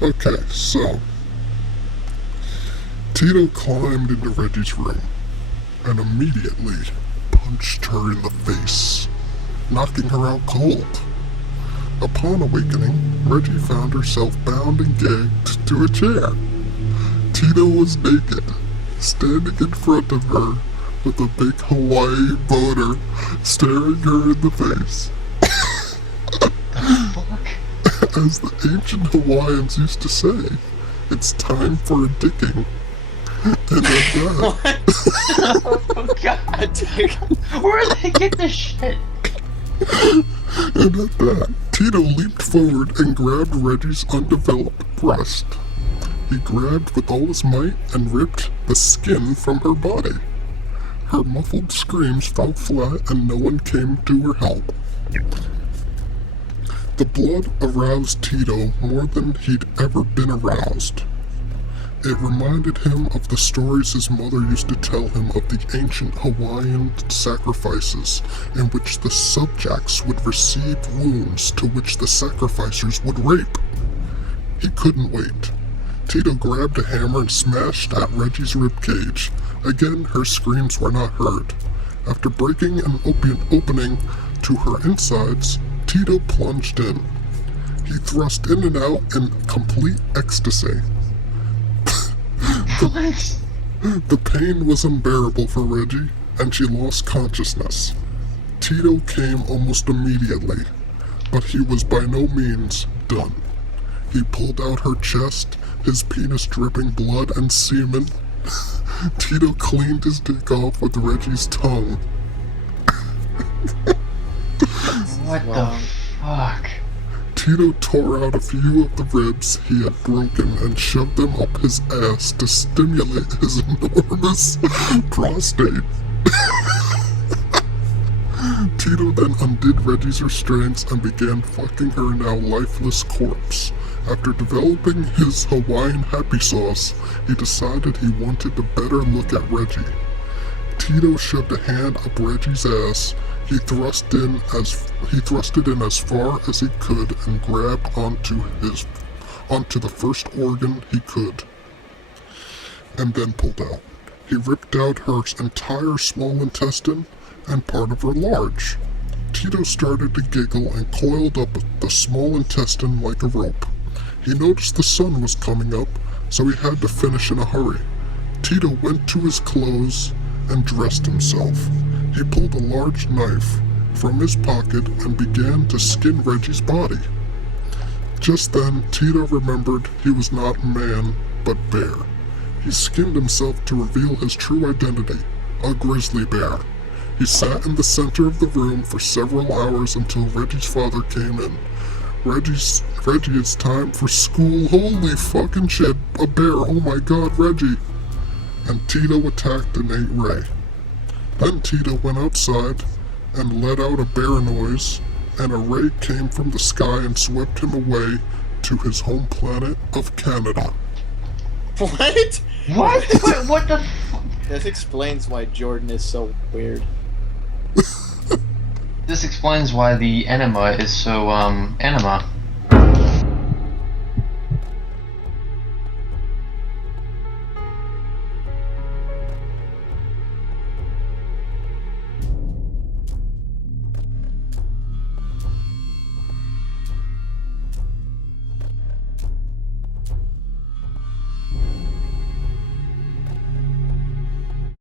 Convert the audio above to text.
Okay, so Tito climbed into Reggie's room and immediately punched her in the face, knocking her out cold. Upon awakening, Reggie found herself bound and gagged to a chair. Tito was naked, standing in front of her with a big Hawaii boner staring her in the face. As the ancient Hawaiians used to say, it's time for a dicking. And at that... Oh god, dude. Where did they get this shit? And at that, Tito leaped forward and grabbed Reggie's undeveloped breast. He grabbed with all his might and ripped the skin from her body. Her muffled screams fell flat and no one came to her help. The blood aroused Tito more than he'd ever been aroused. It reminded him of the stories his mother used to tell him of the ancient Hawaiian sacrifices in which the subjects would receive wounds to which the sacrificers would rape. He couldn't wait. Tito grabbed a hammer and smashed at Reggie's ribcage. Again, her screams were not heard. After breaking an opening to her insides, Tito plunged in. He thrust in and out in complete ecstasy. The pain was unbearable for Reggie, and she lost consciousness. Tito came almost immediately, but he was by no means done. He pulled out her chest, his penis dripping blood and semen. Tito cleaned his dick off with Reggie's tongue. What the fuck? Tito tore out a few of the ribs he had broken and shoved them up his ass to stimulate his enormous prostate. Tito then undid Reggie's restraints and began fucking her now lifeless corpse. After developing his Hawaiian happy sauce, he decided he wanted a better look at Reggie. Tito shoved a hand up Reggie's ass. He thrust it in as far as he could and grabbed onto the first organ he could, and then pulled out. He ripped out her entire small intestine and part of her large. Tito started to giggle and coiled up the small intestine like a rope. He noticed the sun was coming up, so he had to finish in a hurry. Tito went to his clothes and dressed himself. He pulled a large knife from his pocket and began to skin Reggie's body. Just then, Tito remembered he was not a man, but bear. He skinned himself to reveal his true identity, a grizzly bear. He sat in the center of the room for several hours until Reggie's father came in. Reggie, it's time for school. Holy fucking shit, a bear, oh my god, Reggie. And Tito attacked and ate Ray. Then Tito went outside and let out a bear noise, and a ray came from the sky and swept him away to his home planet of Canada. What? What the fuck? This explains why Jordan is so weird. This explains why the enema is so, enema.